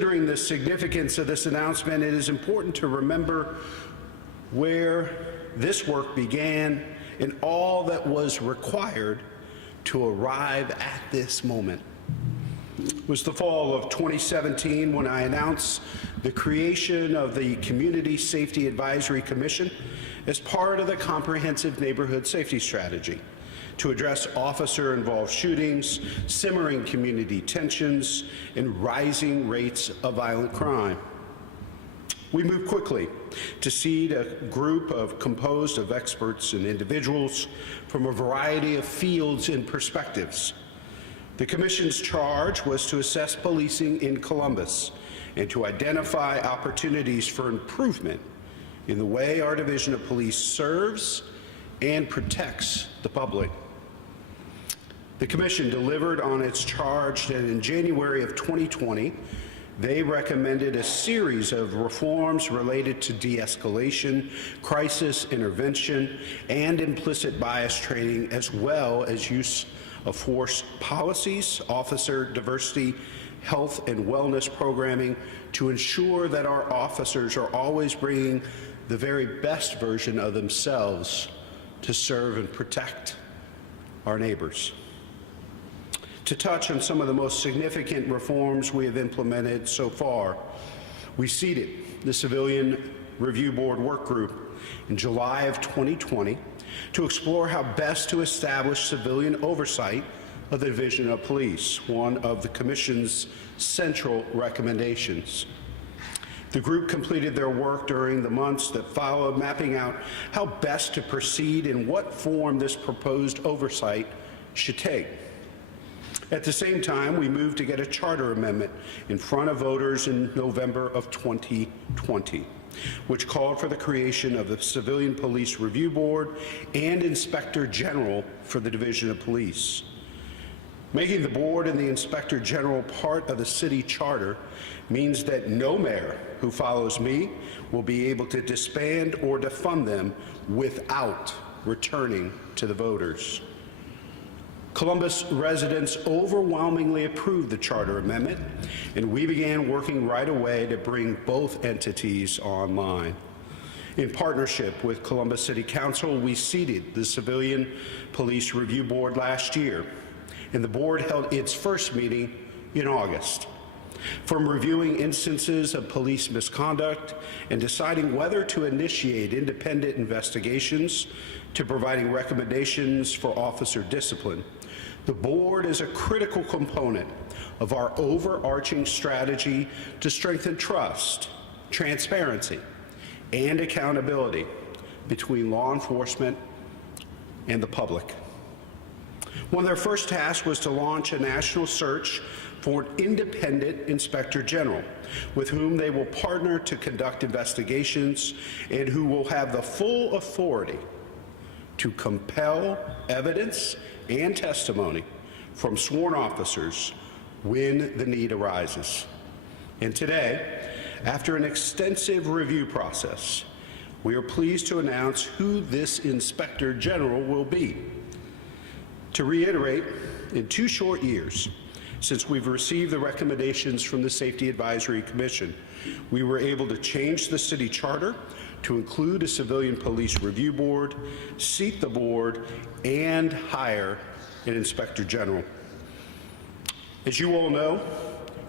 Considering the significance of this announcement, it is important to remember where this work began and all that was required to arrive at this moment. It was the fall of 2017 when I announced the creation of the Community Safety Advisory Commission as part of the comprehensive neighborhood safety strategy to address officer-involved shootings, simmering community tensions, and rising rates of violent crime. We moved quickly to seed a group composed of experts and individuals from a variety of fields and perspectives. The Commission's charge was to assess policing in Columbus and to identify opportunities for improvement in the way our Division of Police serves and protects the public. The Commission delivered on its charge, and in January of 2020, they recommended a series of reforms related to de-escalation, crisis intervention, and implicit bias training, as well as use of force policies, officer diversity, health and wellness programming to ensure that our officers are always bringing the very best version of themselves to serve and protect our neighbors. To touch on some of the most significant reforms we have implemented so far, we seated the Civilian Review Board Work Group in July of 2020 to explore how best to establish civilian oversight of the Division of Police, one of the Commission's central recommendations. The group completed their work during the months that followed, mapping out how best to proceed and what form this proposed oversight should take. At the same time, we moved to get a charter amendment in front of voters in November of 2020, which called for the creation of the Civilian Police Review Board and Inspector General for the Division of Police. Making the board and the Inspector General part of the city charter means that no mayor who follows me will be able to disband or defund them without returning to the voters. Columbus residents overwhelmingly approved the charter amendment, and we began working right away to bring both entities online. In partnership with Columbus City Council, we seated the Civilian Police Review Board last year, and the board held its first meeting in August. From reviewing instances of police misconduct and deciding whether to initiate independent investigations to providing recommendations for officer discipline, the board is a critical component of our overarching strategy to strengthen trust, transparency, and accountability between law enforcement and the public. One of their first tasks was to launch a national search for an independent Inspector General, with whom they will partner to conduct investigations and who will have the full authority to compel evidence and testimony from sworn officers when the need arises. And today, after an extensive review process, we are pleased to announce who this Inspector General will be. To reiterate, in 2 short years, since we've received the recommendations from the Safety Advisory Commission, we were able to change the city charter to include a Civilian Police Review Board, seat the board, and hire an Inspector General. As you all know,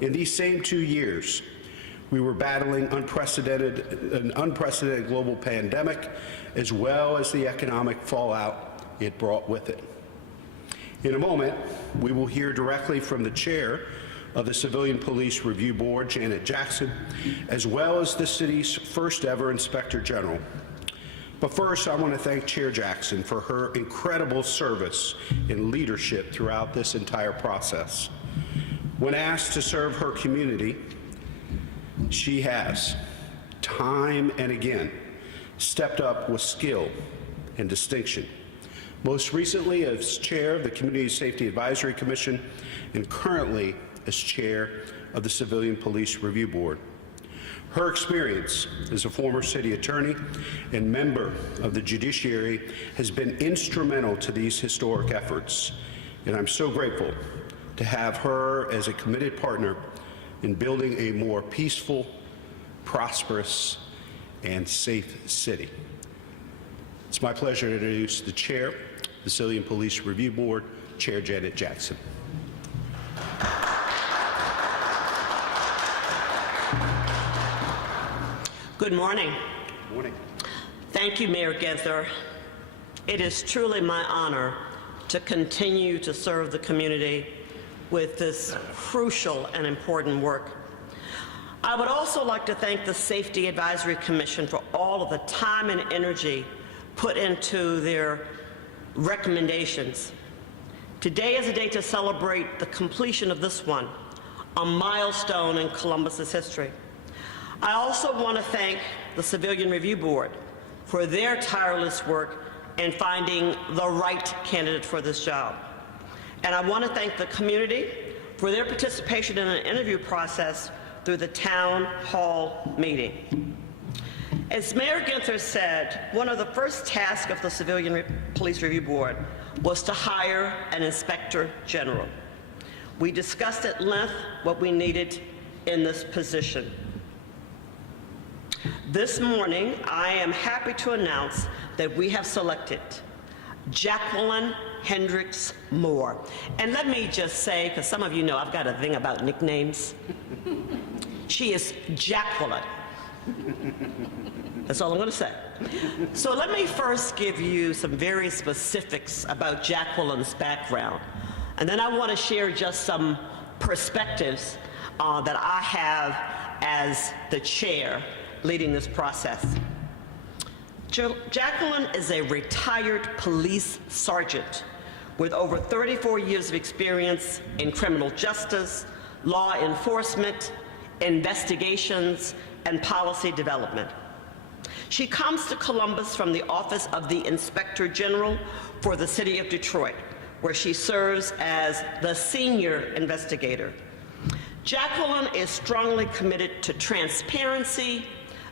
in these same 2 years, we were battling an unprecedented global pandemic, as well as the economic fallout it brought with it. In a moment, we will hear directly from the chair of the Civilian Police Review Board, Janet Jackson, as well as the city's first ever Inspector General. But first, I want to thank Chair Jackson for her incredible service and leadership throughout this entire process. When asked to serve her community, she has, time and again, stepped up with skill and distinction. Most recently as chair of the Community Safety Advisory Commission and currently as chair of the Civilian Police Review Board. Her experience as a former city attorney and member of the judiciary has been instrumental to these historic efforts, and I'm so grateful to have her as a committed partner in building a more peaceful, prosperous, and safe city. It's my pleasure to introduce the Chair, the Civilian Police Review Board, Chair Janet Jackson. Good morning. Good morning. Thank you, Mayor Ginther. It is truly my honor to continue to serve the community with this crucial and important work. I would also like to thank the Safety Advisory Commission for all of the time and energy put into their recommendations. Today is a day to celebrate the completion of this one, a milestone in Columbus's history. I also want to thank the Civilian Review Board for their tireless work in finding the right candidate for this job. And I want to thank the community for their participation in an interview process through the town hall meeting. As Mayor Ginther said, one of the first tasks of the Civilian Police Review Board was to hire an inspector general. We discussed at length what we needed in this position. This morning, I am happy to announce that we have selected Jacqueline Hendricks Moore. And let me just say, because some of you know I've got a thing about nicknames, she is Jacqueline. That's all I'm going to say. So let me first give you some very specifics about Jacqueline's background. And then I want to share just some perspectives that I have as the chair leading this process. Jacqueline is a retired police sergeant with over 34 years of experience in criminal justice, law enforcement, investigations, and policy development. She comes to Columbus from the Office of the Inspector General for the City of Detroit, where she serves as the senior investigator. Jacqueline is strongly committed to transparency,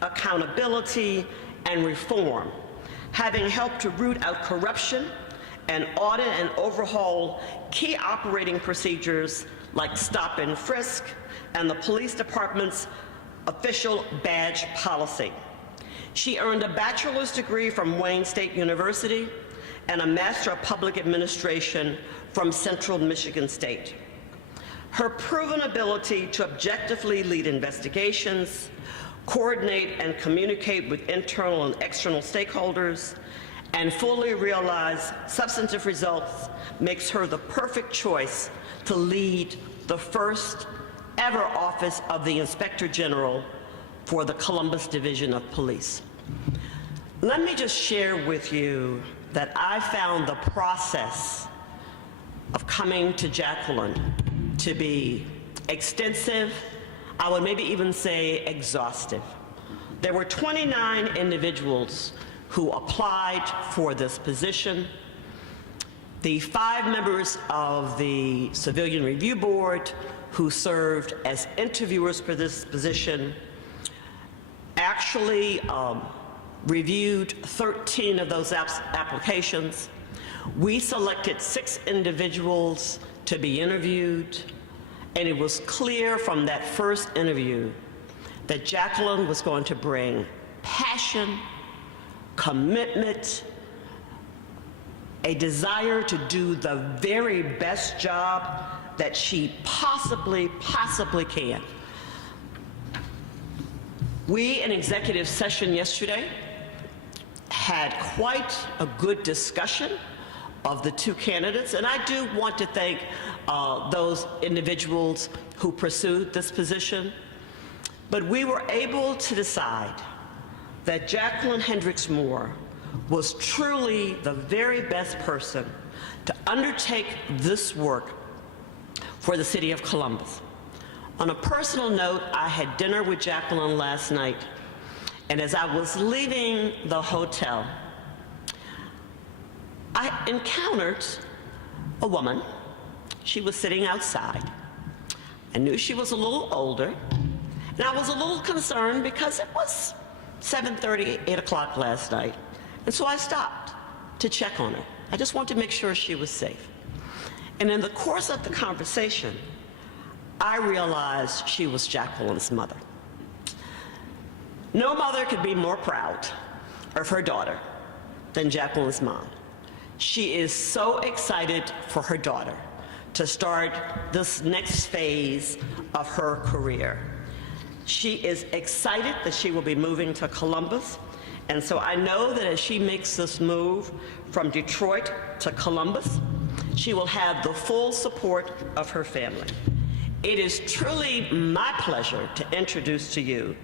accountability, and reform, having helped to root out corruption and audit and overhaul key operating procedures like stop and frisk and the police department's official badge policy. She earned a bachelor's degree from Wayne State University and a Master of Public Administration from Central Michigan State. Her proven ability to objectively lead investigations, coordinate and communicate with internal and external stakeholders, and fully realize substantive results makes her the perfect choice to lead the first ever office of the Inspector General for the Columbus Division of Police. Let me just share with you that I found the process of coming to Jacqueline to be extensive, I would maybe even say exhaustive. There were 29 individuals who applied for this position. The 5 members of the Civilian Review Board who served as interviewers for this position actually reviewed 13 of those applications. We selected 6 individuals to be interviewed, and it was clear from that first interview that Jacqueline was going to bring passion, commitment, a desire to do the very best job that she possibly can. We, in executive session yesterday, had quite a good discussion of the 2 candidates, and I do want to thank those individuals who pursued this position. But we were able to decide that Jacqueline Hendricks Moore was truly the very best person to undertake this work for the city of Columbus. On a personal note, I had dinner with Jacqueline last night, and as I was leaving the hotel, I encountered a woman. She was sitting outside. I knew she was a little older, and I was a little concerned because it was 7:30, 8 o'clock last night, and so I stopped to check on her. I just wanted to make sure she was safe. And in the course of the conversation, I realized she was Jacqueline's mother. No mother could be more proud of her daughter than Jacqueline's mom. She is so excited for her daughter to start this next phase of her career. She is excited that she will be moving to Columbus, and so I know that as she makes this move from Detroit to Columbus, she will have the full support of her family. It is truly my pleasure to introduce to you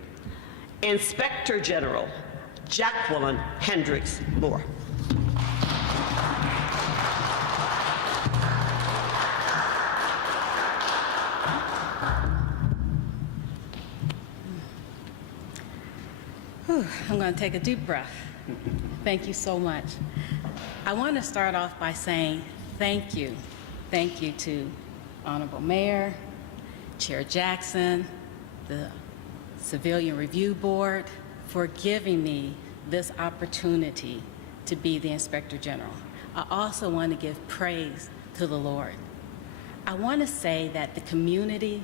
Inspector General Jacqueline Hendricks Moore. I'm going to take a deep breath. Thank you so much. I want to start off by saying thank you. Thank you to Honorable Mayor, Chair Jackson, the Civilian Review Board, for giving me this opportunity to be the Inspector General. I also want to give praise to the Lord. I want to say that the community,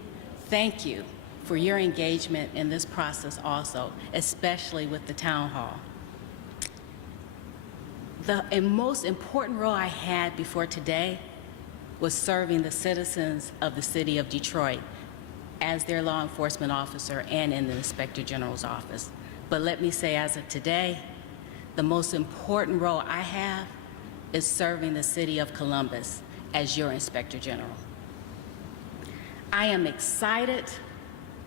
thank you for your engagement in this process also, especially with the town hall. The most important role I had before today was serving the citizens of the city of Detroit as their law enforcement officer and in the Inspector General's office. But let me say, as of today, the most important role I have is serving the city of Columbus as your Inspector General. I am excited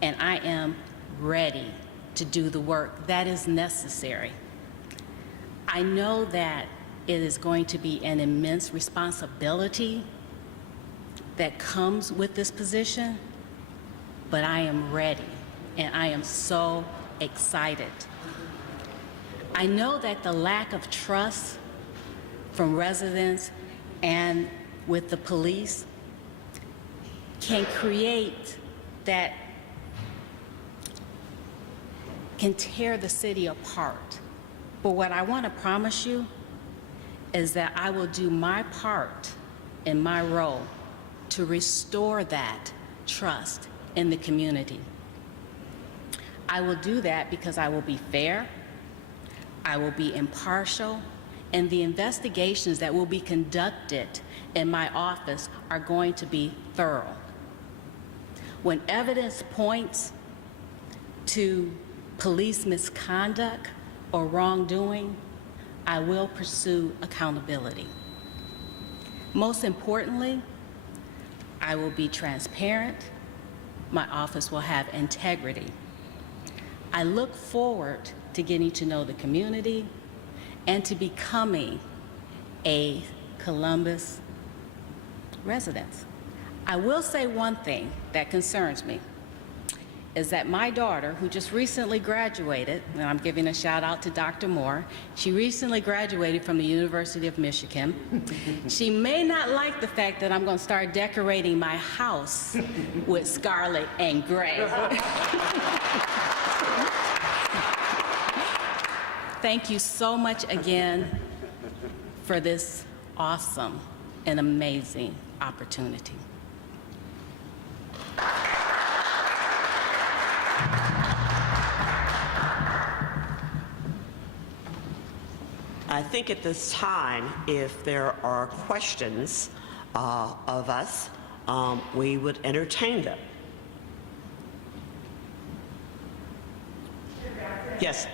and I am ready to do the work that is necessary. I know that it is going to be an immense responsibility that comes with this position, but I am ready and I am so excited. I know that the lack of trust from residents and with the police can create that, can tear the city apart. But what I want to promise you is that I will do my part in my role to restore that trust in the community. I will do that because I will be fair, I will be impartial, and the investigations that will be conducted in my office are going to be thorough. When evidence points to police misconduct or wrongdoing, I will pursue accountability. Most importantly, I will be transparent. My office will have integrity. I look forward to getting to know the community and to becoming a Columbus resident. I will say one thing that concerns me is that my daughter, who just recently graduated, and I'm giving a shout out to Dr. Moore, she recently graduated from the University of Michigan. She may not like the fact that I'm going to start decorating my house with scarlet and gray. Thank you so much again for this awesome and amazing opportunity. I think at this time, if there are questions of us, we would entertain them. Yes.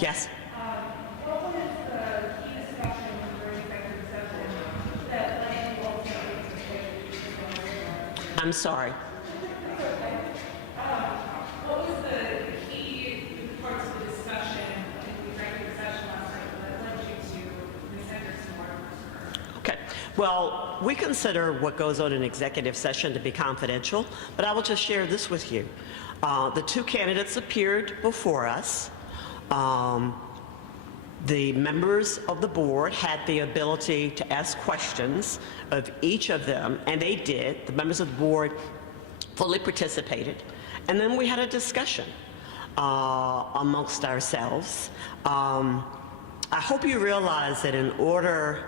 Yes. What was the key discussion during executive session that led you ultimately to I'm sorry. what was the key parts of the discussion in the executive session last night that led you to Ms. Hendricks' board? Okay. Well, we consider what goes on in executive session to be confidential, but I will just share this with you. The two candidates appeared before us. The members of the board had the ability to ask questions of each of them, and they did. The members of the board fully participated. And then we had a discussion amongst ourselves. I hope you realize that in order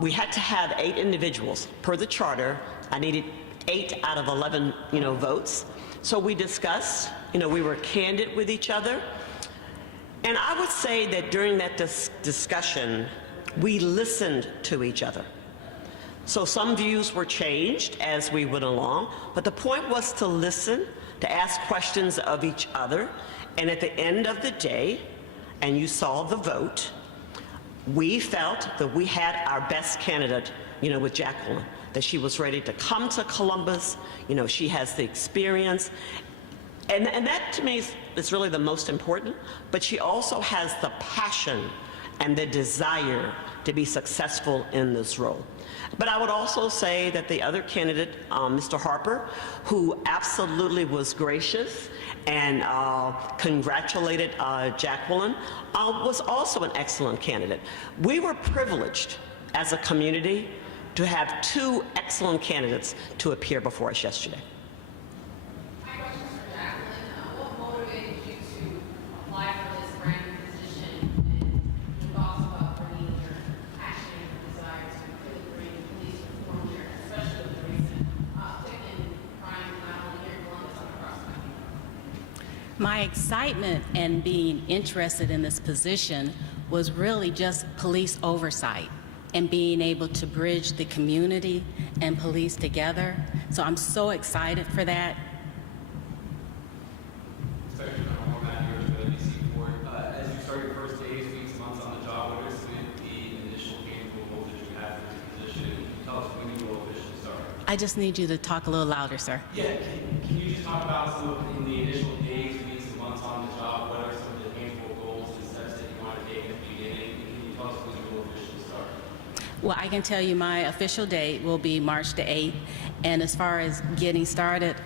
We had to have 8 individuals. Per the charter, I needed 8 out of 11, votes. So we discussed, we were candid with each other. And I would say that during that discussion, we listened to each other. So some views were changed as we went along, but the point was to listen, to ask questions of each other, and at the end of the day, and you saw the vote, we felt that we had our best candidate, with Jacqueline, that she was ready to come to Columbus, she has the experience, and that to me is really the most important, but she also has the passion and the desire to be successful in this role. But I would also say that the other candidate, Mr. Harper, who absolutely was gracious and congratulated Jacqueline, was also an excellent candidate. We were privileged as a community to have 2 excellent candidates to appear before us yesterday. My question is for Jacqueline. What motivated you to apply for this brand new position, and your thoughts about bringing your passion and desire to really bring police reform here, especially with the recent uptick in crime not only here in Columbus but across the country? My excitement and being interested in this position was really just police oversight and being able to bridge the community and police together. So I'm so excited for that. Inspector General Mayor Andrew Ginther, DC Board. As you start your first days, weeks, months on the job, what are some of the initial tangible goals that you have for this position? Can you tell us when you will officially start? I just need you to talk a little louder, sir. Yeah, can you just talk about some of in the initial days, weeks, and months on the job, what are some of the tangible goals and steps that you want to take at the beginning? And can you tell us when you will officially start? Well, I can tell you my official date will be March the 8th. And as far as getting started,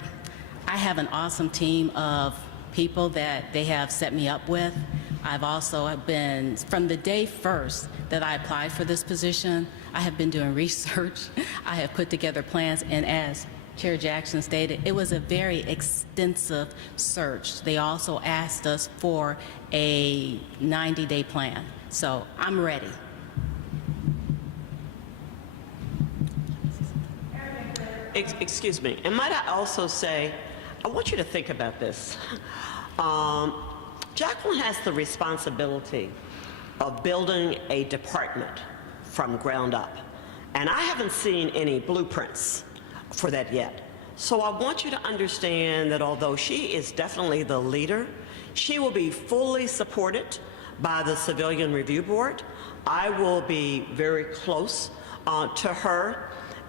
I have an awesome team of people that they have set me up with. I've also been, from the day first that I applied for this position, I have been doing research. I have put together plans, and as Chair Jackson stated, it was a very extensive search. They also asked us for a 90-day plan. So I'm ready. Excuse me, and might I also say, I want you to think about this. Jacqueline has the responsibility of building a department from ground up, and I haven't seen any blueprints for that yet. So I want you to understand that although she is definitely the leader, she will be fully supported by the Civilian Review Board. I will be very close to her,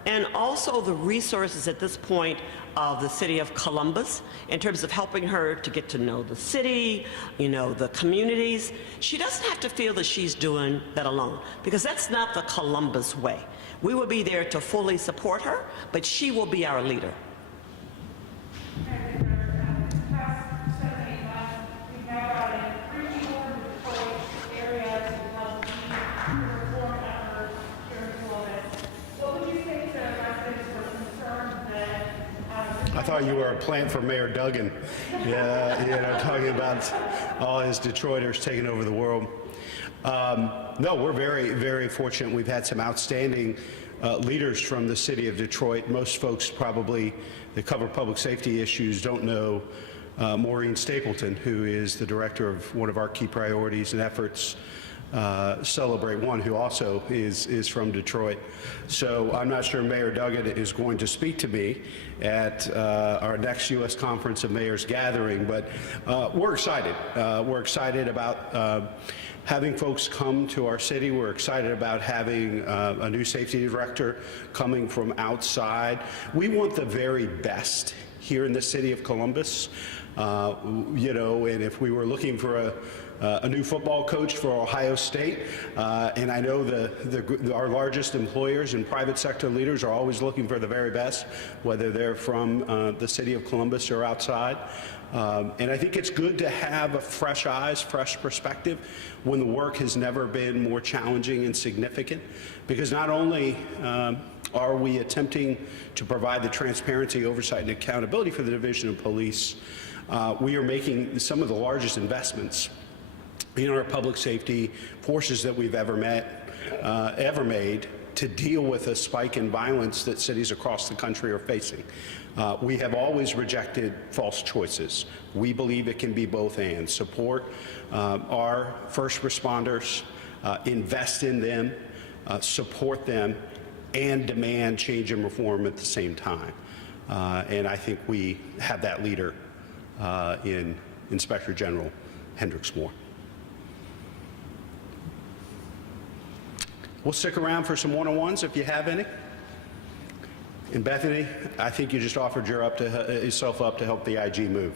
and also the resources at this point of the city of Columbus in terms of helping her to get to know the city, the communities. She doesn't have to feel that she's doing that alone, because that's not the Columbus way. We will be there to fully support her, but she will be our leader. I thought you were a plant for Mayor Duggan. Yeah, talking about all his Detroiters taking over the world. No, we're very, very fortunate. We've had some outstanding leaders from the city of Detroit. Most folks probably that cover public safety issues don't know Maureen Stapleton, who is the director of one of our key priorities and efforts, Celebrate One, who also is from Detroit. So I'm not sure Mayor Duggan is going to speak to me at our next U.S. Conference of Mayors gathering, but we're excited. We're excited about having folks come to our city. We're excited about having a new safety director coming from outside. We want the very best here in the city of Columbus. And if we were looking for a new football coach for Ohio State, and I know our largest employers and private sector leaders are always looking for the very best, whether they're from the city of Columbus or outside. And I think it's good to have fresh eyes, fresh perspective when the work has never been more challenging and significant, because not only are we attempting to provide the transparency, oversight, and accountability for the Division of Police, we are making some of the largest investments in our public safety forces that we've ever met. ever made to deal with a spike in violence that cities across the country are facing. We have always rejected false choices. We believe it can be both and. Support our first responders, invest in them, support them, and demand change and reform at the same time. And I think we have that leader in Inspector General Hendricks. We'll stick around for some one-on-ones if you have any. And Bethany, I think you just offered yourself up to help the IG move.